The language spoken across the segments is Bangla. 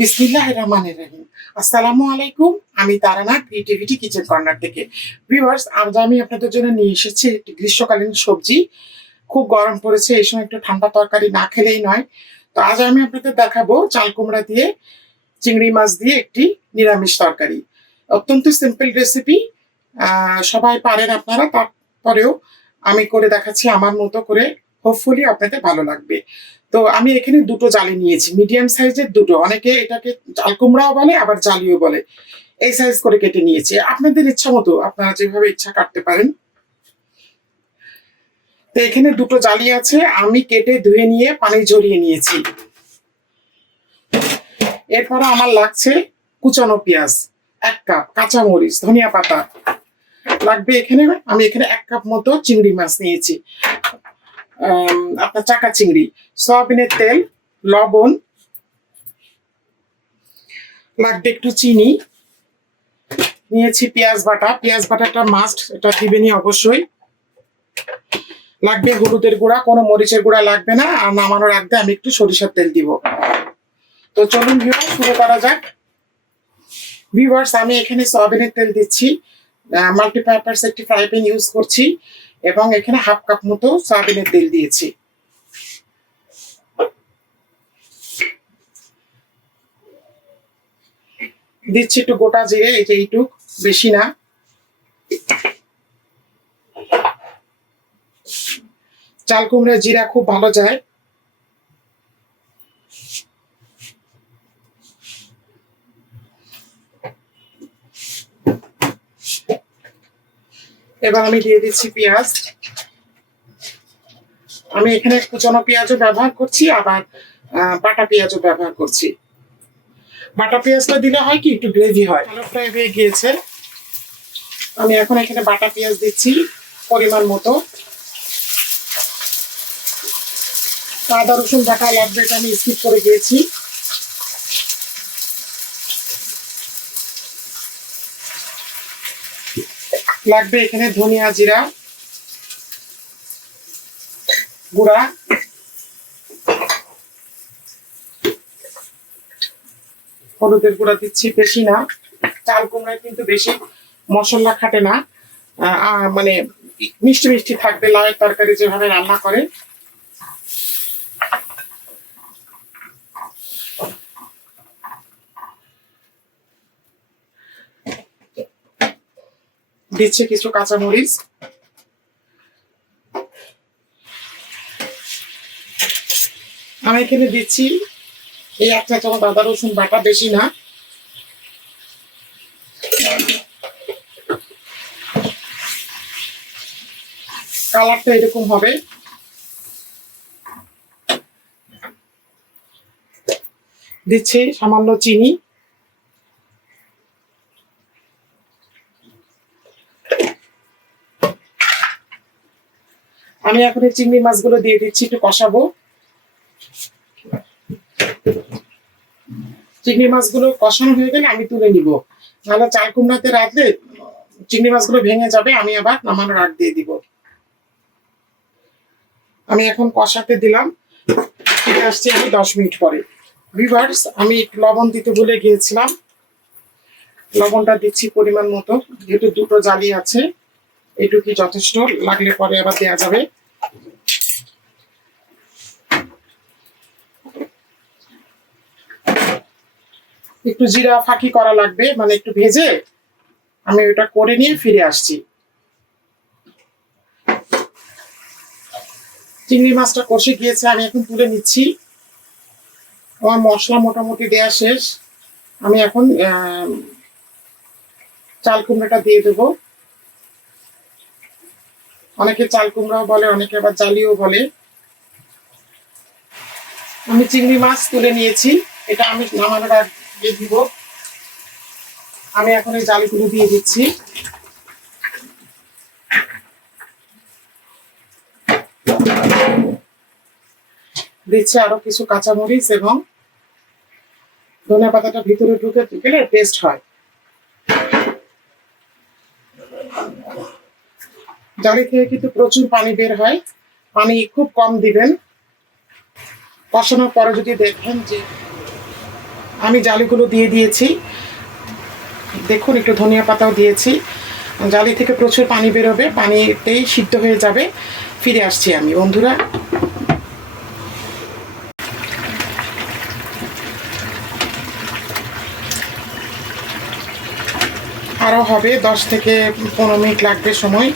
বিসমিল্লাহ রহমানের রহিম। আসসালামু আলাইকুম, আমি তারানা ক্রিয়েটিভিটি কিচেন কর্নার থেকে। ভিউয়ার্স, আজ আমি আপনাদের জন্য নিয়ে এসেছি একটি গ্রীষ্মকালীন সবজি। খুব গরম পড়েছে, এই সময় একটু ঠান্ডা তরকারি না খেলেই নয়। তো আজ আমি আপনাদের দেখাবো চাল কুমড়া দিয়ে, চিংড়ি মাছ দিয়ে একটি নিরামিষ তরকারি। অত্যন্ত সিম্পল রেসিপি সবাই পারেন আপনারা, তারপরেও আমি করে দেখাচ্ছি আমার মতো করে হোপফুলি আপনাদের ভালো লাগবে। তো আমি এখানে দুটো জালি নিয়েছি। মিডিয়াম সাইজের দুটো। অনেকে এটাকে চাল কুমড়াও বলে, আবার জালিও বলে। এই সাইজ করে কেটে নিয়েছি। আপনাদের ইচ্ছা মতো আপনারা যেভাবে ইচ্ছা কাটতে পারেন। তো এখানে দুটো জালি আছে। আমি কেটে ধুয়ে নিয়ে পানি ঝরিয়ে নিয়েছি। এরপরে আমার লাগছে কুচানো পেঁয়াজ। এক কাপ কাঁচামরিচ, ধনিয়া পাতা। লাগবে এখানে? আমি এখানে এক কাপ মতো চিংড়ি মাছ নিয়েছি। আপনার চাকা চিংড়ি, সয়াবিনের তেল, লবণ, লাগবে একটু চিনি, নিয়েছি পেঁয়াজ বাটা। পেঁয়াজ বাটাটা মাস্ট এটা দিবেনই অবশ্যই। লাগবে হলুদের গুঁড়া, কোনো মরিচের গুঁড়া লাগবে না। আর নামানোর আগে আমি একটু সরিষার তেল দিব। তো চলুন ভিউয়ার শুরু করা যাক। ভিউয়ার্স আমি এখানে সয়াবিনের তেল দিচ্ছি। মাল্টিপারপাস একটি ফ্রাই প্যান ইউজ করছি। এবং এখানে হাফ কাপ মতো সয়াবিনের তেল দিয়েছি। দিচ্ছি একটু গোটা জিরে, এই যে এইটুক, বেশি না। চাল কুমড়ে জিরা খুব ভালো যায়। এবার আমি দিয়ে দিচ্ছি পেঁয়াজ। আমি এখানে কুচানো পেঁয়াজও ব্যবহার করছি, আবার বাটা পেঁয়াজও ব্যবহার করছি। বাটা পেঁয়াজটা দিলে হয় কি, একটু গ্রেভি হয়। ভালো ফ্রাই হয়ে গিয়েছে। আমি এখন এখানে বাটা পেঁয়াজ দিচ্ছি পরিমাণ মতো। আদা, রসুন বাটা লাগবে আমি স্কিপ করে দিয়েছি। লাগবে এখানে ধনিয়া জিরা, গুঁড়া, হলুদের গুঁড়া দিচ্ছি, বেশি না। চাল কুমড়ায় কিন্তু বেশি মশলা খাটে না। মানে মিষ্টি মিষ্টি থাকবে, লাউয়ের তরকারি যেভাবে রান্না করে। দিচ্ছে কিছু কাঁচামরিচ। আমি এখানে দিচ্ছি এই একটা চামচ আদা রসুন বাটা, বেশি না। কালারটা এরকম হবে। দিচ্ছি সামান্য চিনি। আমি এখন এই চিংড়ি মাছগুলো দিয়ে দিচ্ছি, একটু কষাবো। চিংড়ি মাছগুলো কষানো হয়ে গেলে আমি তুলে নিব। নাহলে চাল কুমড়াতে রাখলে চিংড়ি মাছগুলো ভেঙে যাবে, আমি আবার নামানোর আগ দিয়ে দিব। আমি এখন কষাতে দিলাম। ফিরে আসছি আমি দশ মিনিট পরে। ভিভার্স আমি লবণ দিতে ভুলে গিয়েছিলাম। লবণটা দিচ্ছি পরিমাণ মতো, যেহেতু দুটো জালি আছে এটুকুই যথেষ্ট, লাগলে পরে আবার দেওয়া যাবে। একটু জিরা ফাঁকি করা লাগবে মানে একটু ভেজে আমি ওটা করে নিয়ে ফিরে আসছি। চিংড়ি মাছটা কষে গিয়েছে, আমি এখন তুলে নিচ্ছি। আমার মশলা মোটামুটি দেয়া শেষ। আমি এখন চাল কুমড়োটা দিয়ে দেবো। অনেকে চাল কুমড়াও বলে, অনেকে আবার জালিও বলে। আমি চিংড়ি মাছ তুলে নিয়েছি। এটা আমি নামানোর দিব। আমি এখন এই জালিগুলো দিয়ে দিচ্ছি। দিচ্ছি আরও কিছু কাঁচামরিচ এবং ধনে পাতাটা ভিতরে ঢুকে গেলে টেস্ট হয়। জালি থেকে কিন্তু প্রচুর পানি বের হয়। পানি খুব কম দিবেন। কষানোর পরে যদি দেখেন যে আমি জালিগুলো দিয়ে দিয়েছি। দেখুন, একটু ধনিয়া পাতাও দিয়েছি। জালি থেকে প্রচুর পানি বেরোবে, পানিতেই সিদ্ধ হয়ে যাবে। ফিরে আসছি আমি, বন্ধুরা। আরও হবে, দশ থেকে পনেরো মিনিট লাগবে সময়।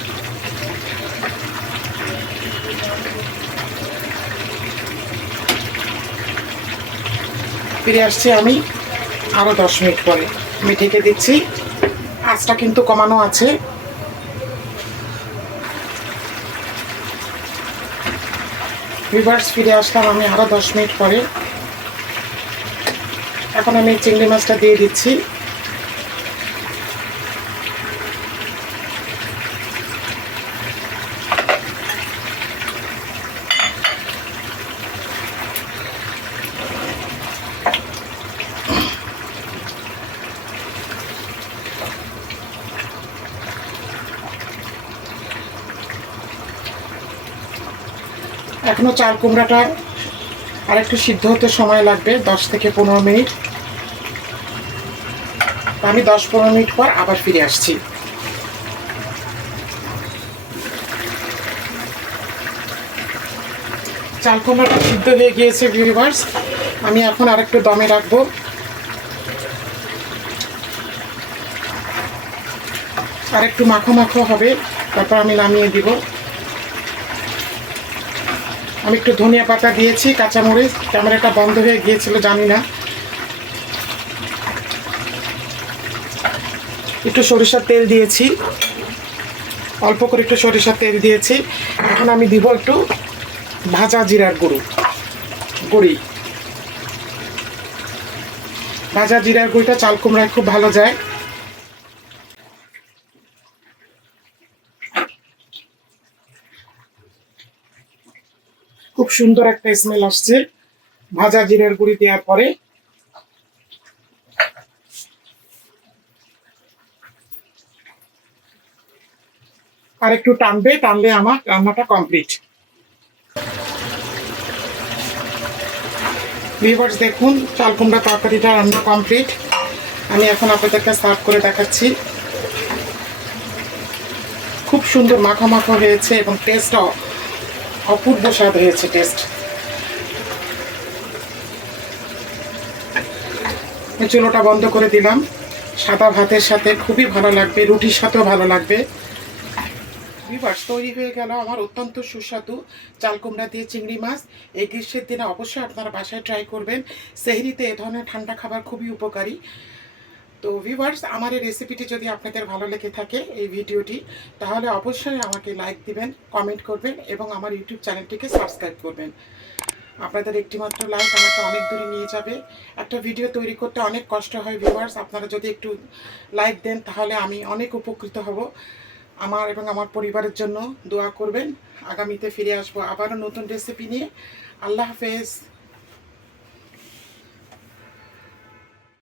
ফিরে আসছি আমি আরও দশ মিনিট পরে। আমি ঢেকে দিচ্ছি। আঁচটা কিন্তু কমানো আছে। রিভার্স ফিরে আসলাম আমি আরও দশ মিনিট পরে। এখন আমি চিংড়ি মাছটা দিয়ে দিচ্ছি। এখনও চাল কুমড়াটা আর একটু সিদ্ধ হতে সময় লাগবে, দশ থেকে পনেরো মিনিট। আমি দশ পনেরো মিনিট পর আবার ফিরে আসছি। চাল কুমড়াটা সিদ্ধ হয়ে গিয়েছে ভিউভার্স আমি এখন আর একটু দমে রাখব। আর একটু মাখো মাখো হবে, তারপর আমি নামিয়ে দিব। আমি একটু ধনিয়া পাতা দিয়েছি, কাঁচামরিচ। ক্যামেরাটা বন্ধ হয়ে গিয়েছিল, জানি না। একটু সরিষার তেল দিয়েছি। অল্প করে একটু সরিষার তেল দিয়েছি। এখন আমি দিব একটু ভাজা জিরার গুঁড়ো, গুঁড়ি। ভাজা জিরার গুঁড়িটা চাল কুমড়ায় খুব ভালো যায়। খুব সুন্দর একটা স্মেল আসছে। ভাজা জিরার গুঁড়ি দেওয়ার পরে। আর একটু টানবে, টানলে আমার রান্নাটা কমপ্লিট ভিভার্স দেখুন চাল কুমড়া তরকারিটা রান্না কমপ্লিট আমি এখন আপনাদেরকে সার্ভ করে দেখাচ্ছি। খুব সুন্দর মাখা মাখা হয়েছে এবং টেস্টটাও অপূর্ব স্বাদ হয়েছে টেস্ট চুলোটা বন্ধ করে দিলাম। সাদা ভাতের সাথে খুবই ভালো লাগবে, রুটির সাথেও ভালো লাগবে। বিবাস তৈরি হয়ে গেল আমার অত্যন্ত সুস্বাদু চাল কুমড়া দিয়ে চিংড়ি মাছ। এই গ্রীষ্মের দিনে অবশ্যই আপনারা বাসায় ট্রাই করবেন। সেহরিতে এ ধরনের ঠান্ডা খাবার খুবই উপকারী। তো ভিভার্স আমার এই রেসিপিটি যদি আপনাদের ভালো লেগে থাকে, এই ভিডিওটি তাহলে অবশ্যই আমাকে লাইক দিবেন কমেন্ট করবেন এবং আমার ইউটিউব চ্যানেলটিকে সাবস্ক্রাইব করবেন। আপনাদের একটিমাত্র লাইক আমাকে অনেক দূরে নিয়ে যাবে। একটা ভিডিও তৈরি করতে অনেক কষ্ট হয় ভিউয়ার্স আপনারা যদি একটু লাইক দেন, তাহলে আমি অনেক উপকৃত হব। আমার এবং আমার পরিবারের জন্য দোয়া করবেন। আগামীতে ফিরে আসব আবারও নতুন রেসিপি নিয়ে। আল্লাহ হাফেজ।